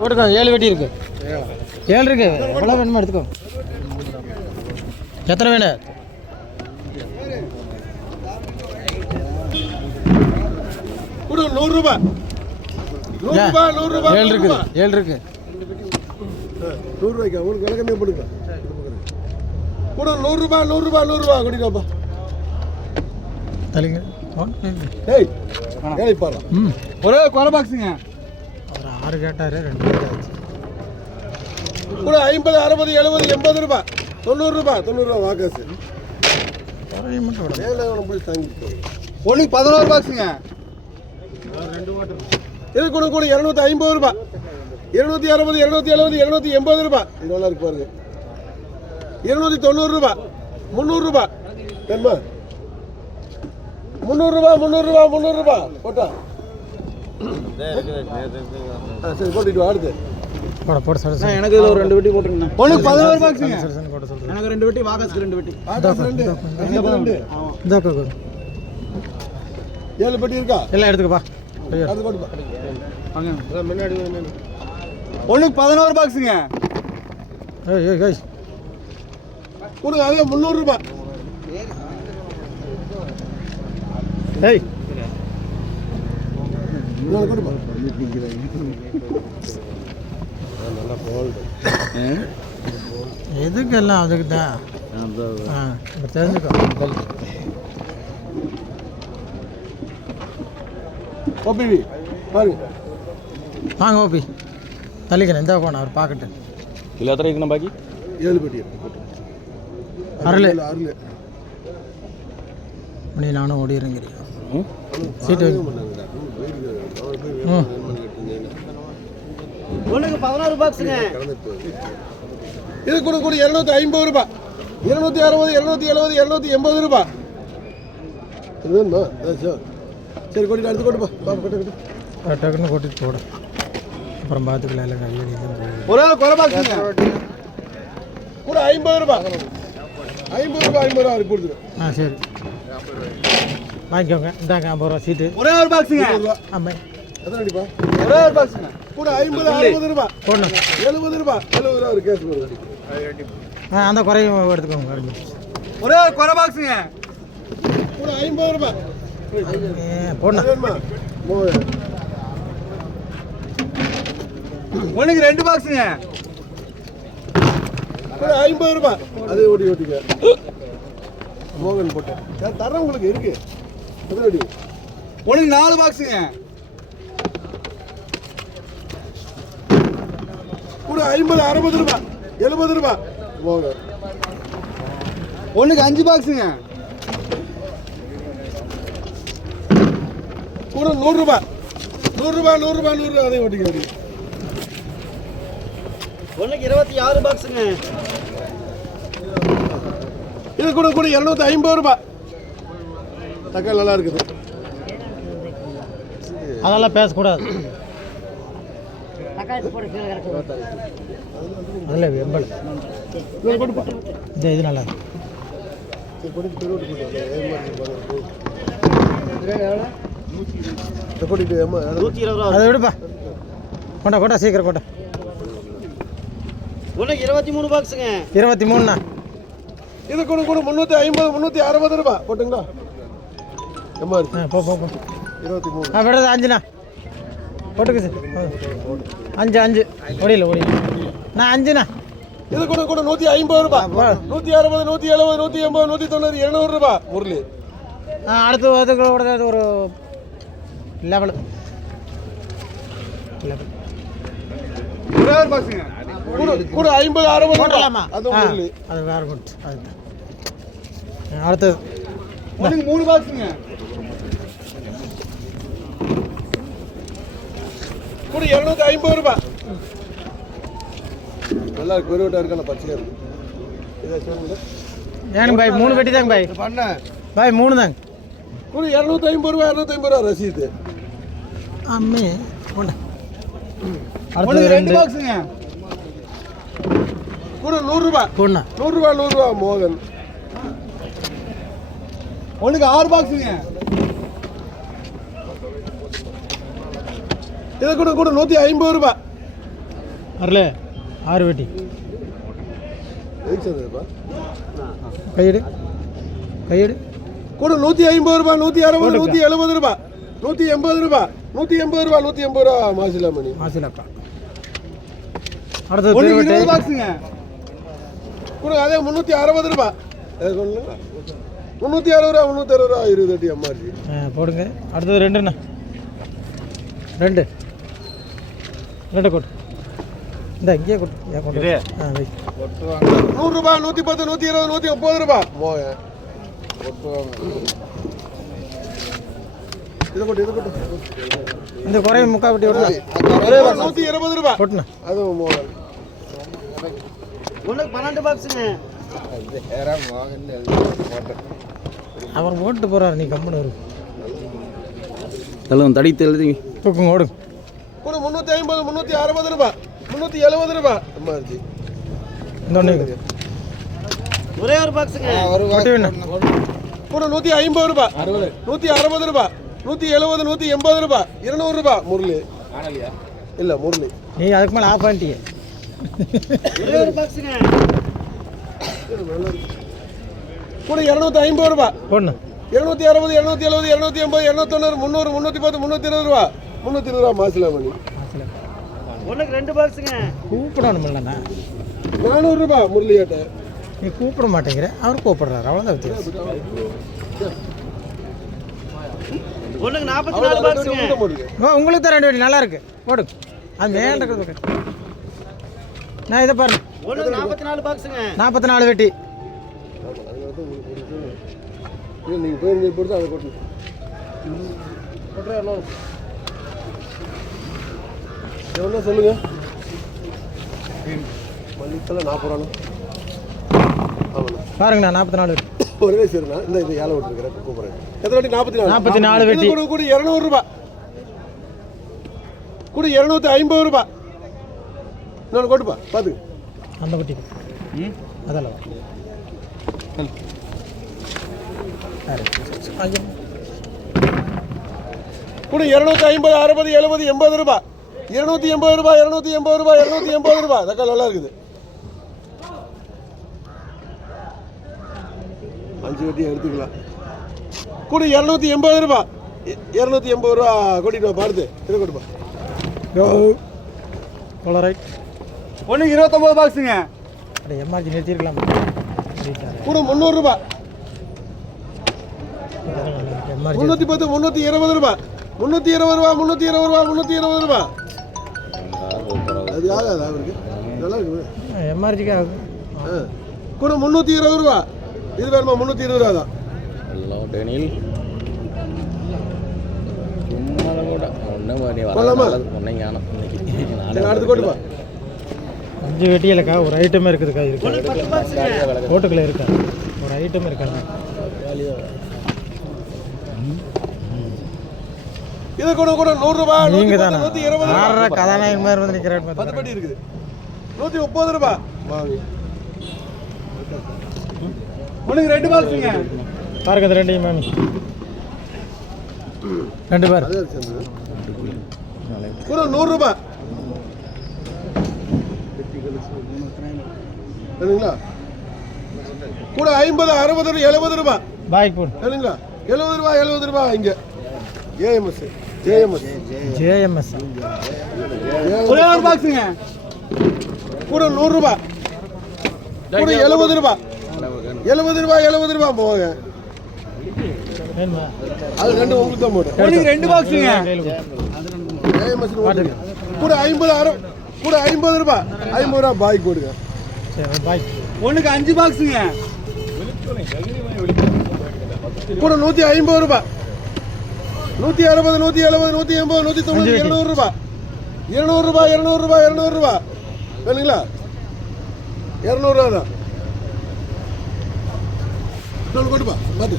போட்டுக்கோ 7 வெட்டி இருக்கு 7 இருக்கு எவ்வளோ வேணுமா எடுத்துக்கோ எத்தனை வேணும் கொடு 100 ரூபாய் 100 ரூபாய் 7 இருக்குது 7 இருக்கு 100 ரூபாய்க்கு உங்களுக்கு விளக்கமே போடுங்க கொடு 100 ரூபாய் 100 ரூபாய் 100 ரூபாய் குடிங்கப்பா தலிங்க ஏய் கேளை பாரு ஒரே குறை பாக்ஸுங்க ஒரு 6 கேட்டாரு 2 கேட்டாச்சு கூட 50 60 70 80 ரூபாய் 90 ரூபாய் 90 ரூபாய் வாக்காசு குறைய மட்டும் விட மேல போய் தாங்கி ஒண்ணுக்கு 11 பாக்ஸுங்க இது கூட கூட 250 ரூபாய் 260 270 280 ரூபாய் இது நல்லா இருக்கு பாருங்க 290 ரூபாய் 300 ரூபாய் என்ன 300 ரூபாய் 300 ரூபாய் 300 ரூபாய் போட்டா சரி போட்டுட்டு அடுத்து போட சார் எனக்கு இதுல ஒரு 2 வெட்டி போட்டுருங்க ஒண்ணுக்கு 11 பாக்ஸுங்க போட சொல்றேன் எனக்கு 2 வெட்டி வாகாஸ்க்கு 2 வெட்டி ஆகாஸ் 2 இந்தாக்கோ 7 பெட்டி இருக்கா எல்லாம் எடுத்துக்கப்பா அது போடுப்பா வாங்க முன்னாடி ஒண்ணுக்கு 11 பாக்ஸுங்க ஏய் ஏய் गाइस கொடுங்க அதே 300 ரூபாய் ஏய் நான் கொடுப்பா நல்லா போல்ட் எதுக்கெல்லாம் அதுக்கு தான் தெரிஞ்சுக்கோ ஓபிவி பாருங்க வாங்க ஓபி தள்ளிக்கிறேன் இந்த போன அவர் பார்க்கட்டு இல்ல எத்தனை இருக்குண்ணா பாக்கி 7 பெட்டி இருக்கு அருள் அருள் மணி நானும் ஓடிடுறேங்கிறீங்க சீட்டு ஒண்ணுக்கு 11 பாக்ஸுங்க இது கூட கூட 250 ரூபாய் 260 270 280 ரூபாய் இது வேணுமா சரி கொட்டி அடுத்து கொட்டுப்பா பாப்பா கொட்டு டக்குன்னு கொட்டிட்டு போடு அப்புறம் பார்த்துக்கலாம் இல்லை கையடி ஒரே குறை பாக்ஸுங்க கூட 50 ரூபாய் 50 ரூபாய் அவருக்கு கொடுத்துரு சரி வாங்கிக்கோங்க இந்தாங்க 50 ரூபா சீட்டு ஒரே ஒரு பாக்ஸுங்க ஆமாம் எத்தனை அடிப்பா ஒரே ஒரு பாக்ஸுங்க கூட 50 60 ரூபாய் போடணும் 70 ரூபாய் 70 ரூபாய் ஒரு கேஸ் போடுங்க அந்த குறையும் எடுத்துக்கோங்க ஒரே ஒரு குறை பாக்ஸுங்க கூட 50 ரூபாய் போடணும் வேணுமா ஒண்ணுக்கு 2 பாக்ஸுங்க கூட 50 ரூபாய் அதே ஓட்டி ஓட்டிக்க மோகன் போட்டேன் தரேன் உங்களுக்கு இருக்கு எத்தனை அடி ஒண்ணுக்கு 4 பாக்ஸுங்க கூட 50 60 ரூபாய் 70 ரூபாய் மோகன் ஒண்ணுக்கு 5 பாக்ஸுங்க கூட 100 ரூபாய் 100 ரூபாய் 100 ரூபாய் 100 ரூபாய் அதே ஓட்டிக்க ஒண்ணுக்கு 26 பாக்ஸுங்க இது கூட கூட 250 ரூபாய் தக்காளி நல்லா இருக்குது அதெல்லாம் பேசக்கூடாது அதில் வெம்பல் இது நல்லா அதை விடுப்பா கொண்டா கொண்டா சீக்கிரம் கொண்டா ஒண்ணுக்கு 23 பாக்ஸுங்க 23ண்ணா இது கூட கூட 350 360 ரூபாய் போட்டுங்களா எம்மா போ போ போ 23 விடுறது 5ண்ணா போட்டுக்கு சார் 5 ஓடியில் நான் 5ண்ணா இது கூட கூட 150 ரூபாய் 160 170 180 190 200 ரூபாய் முரளி அடுத்து அதுக்கூட ஒரு லெவல் ஒரே ஒரு பாக்ஸுங்க கூட 50 60 போட்டலாமா அது முரளி அது வேறு குட் அது அடுத்தது ஒண்ணுக்கு 3 பாக்ஸுங்க கூட 250 ரூபாய் நல்லா பெருவட்டா இருக்கா பச்சையா இருக்கு இதை சொல்லுங்க ஏனுங்க பாய் 3 வெட்டி தாங்க பாய் பண்ண பாய் 3 தாங்க கூட 250 ரூபாய் 250 ரூபாய் ரசீது அம்மே கொண்டா ஒண்ணுக்கு அடுத்து 2 பாக்ஸுங்க கூட 100 ரூபாய் கொண்டா 100 ரூபாய் மோகன் ஒண்ணுக்கு 6 பாக்ஸுங்க இது கூட கூட 150 ரூபாய் வரல 6 வெட்டி எதுக்கு சேர்ந்ததுப்பா கையெடு கையெடு கூட 150 ரூபா 160 170 ரூபா 180 ரூபா 180 ரூபா 180 ரூபா மாசிலாமணி மாசிலாக்கா அடுத்தது ஒண்ணுக்கு திருவட்டை 20 பாக்ஸுங்க. கூட அதே 360 ரூபா சொல்லுங்க 360 ரூபா 360 ரூபா 20 அடி எம்ஆர்பி போடுங்க அடுத்தது 2ண்ணா 2 கொட்டு இந்த இங்கேயே கொட்டு ஏன் கொண்டு வை 100 ரூபா 110 120 130 ரூபா மோய இது கொட்டு இந்த குறைய முக்கா வெட்டி விடுங்க 120 ரூபா கொட்டுண்ணா அது மோய ஒண்ணுக்கு 12 பாக்ஸுங்க. அவர் ஓட்டு போறாரு நீ கம்பெனி வரும் தள்ளுங்க தடி எழுதி தூக்குங்க ஓடுங்க கூட 350 360 ரூபா 370 ரூபா எம்ஆர்பி இந்த ஒன்று ஒரே ஒரு பாக்ஸுங்க. கொட்டி வேணும் கூட 150 ரூபா 160 ரூபா 170 180 ரூபா 200 ரூபா முரளி இல்ல முரளி நீ அதுக்கு மேலே ஆஃப் பண்ணிட்டீங்க ஒரே ஒரு பாக்ஸுங்க. கூட 250 ரூபா போடணும் 260 270 280 290 300 310 320 ரூபா 320 ரூபா மாசிலாமணி ஒண்ணுக்கு 2 பாக்ஸுங்க. கூப்பிடணும் இல்லைண்ணா 400 ரூபா முரளியாட்ட நீ கூப்பிட மாட்டேங்கிற அவர் கூப்பிடுறாரு அவ்வளோதான் வித்தியாசம் ஒண்ணுக்கு 44 பாக்ஸுங்க. உங்களுக்கு தான் 2 வெட்டி நல்லா இருக்கு போடு அது மேலே இருக்கிறது நான் இதை பாருங்க ஒண்ணுக்கு 44 பாக்ஸுங்க. 44 வெட்டி நீங்க போய் பொறுத்து அதை கொட்டு எவ்வளோ சொல்லுங்க மல்லித்தலை 40 ரூபா ஆமாண்ணா பாருங்கண்ணா 44 வெட்டி ஒரே சரிண்ணா இந்த இது ஏழை விட்டுருக்கிறேன் கூப்பிட்றேன் எத்தனை வாட்டி 44 வெட்டி கூட கூட 200 ரூபா கூட 250 ரூபா இன்னொன்று கொட்டுப்பா பார்த்துக்கு அந்த வெட்டி அதெல்லாம் கூட 250 60 70 80 ரூபா 280 ரூபா 280 ரூபா 280 ரூபா தக்காளி நல்லா இருக்குது 5 வெட்டி எடுத்துக்கலாம் கூட 280 ரூபா 280 ரூபா கொட்டிட்டு பார்த்து இதை கொட்டுப்பா போல ரைட் ஒண்ணுக்கு 29 பாக்ஸுங்க. அட எம்ஆர்ஜி நிறுத்திருக்கலாம் கூட 300 ரூபா எம்ஆர்ஜி 310 320 ரூபா 320 ரூபா 320 ரூபா 320 ரூபா அது ஆகாது அவருக்கு நல்லா இருக்குது எம்ஆர்ஜிக்கு ஆகும் கூட 320 ரூபா இது வேணுமா 320 ரூபா தான் எல்லாம் டெனில் சும்மா கூட ஒன்றும் போலாமா? ஒன்றும் ஞானம் சரி, அடுத்து கொட்டுப்பா 5 வெட்டியிலக்கா ஒரு ஐட்டமே இருக்குதுக்கா இருக்கு ஒண்ணுக்கு 10 பாக்ஸுங்க. கோட்டுக்குள்ள இருக்கா ஒரு ஐட்டம் இருக்காங்க இது கூட கூட 100 ரூபா நீங்க தானே 120 ரூபா ஆறரை கதாநாயகன் மாதிரி வந்து நிற்கிறேன் 10 பட்டி இருக்குது 130 ரூபா வாங்க ஒண்ணுக்கு 2 பாக்ஸுங்க. பாருங்க அந்த 2 மேமி 2 பேர் அதே சேர்ந்து கூட 100 ரூபா சரிங்களா கூட 50 60 70 ரூபா பாய்க்கு போடு சரிங்களா 70 ரூபா இங்க ஏஎம்எஸ் ஜேஎம்எஸ் ஜேஎம்எஸ் ஒரே ஒரு பாக்ஸுங்க. கூட 100 ரூபா கூட 70 ரூபா 70 ரூபா போங்க வேணுமா அது ரெண்டு உங்களுக்கு தான் போட்டேன் ஒண்ணுக்கு 2 பாக்ஸுங்க. ஏஎம்எஸ் கூட 50 கூட 50 ரூபா 50 ரூபா பாய்க்கு போடுங்க சரி பாய் ஒண்ணுக்கு 5 பாக்ஸுங்க. கூட 150 ரூபா 160 170 180 190 200 ரூபா 200 ரூபா 200 ரூபா 200 ரூபா வேணுங்களா 200 ரூபா தான் கொட்டுப்பா பார்த்து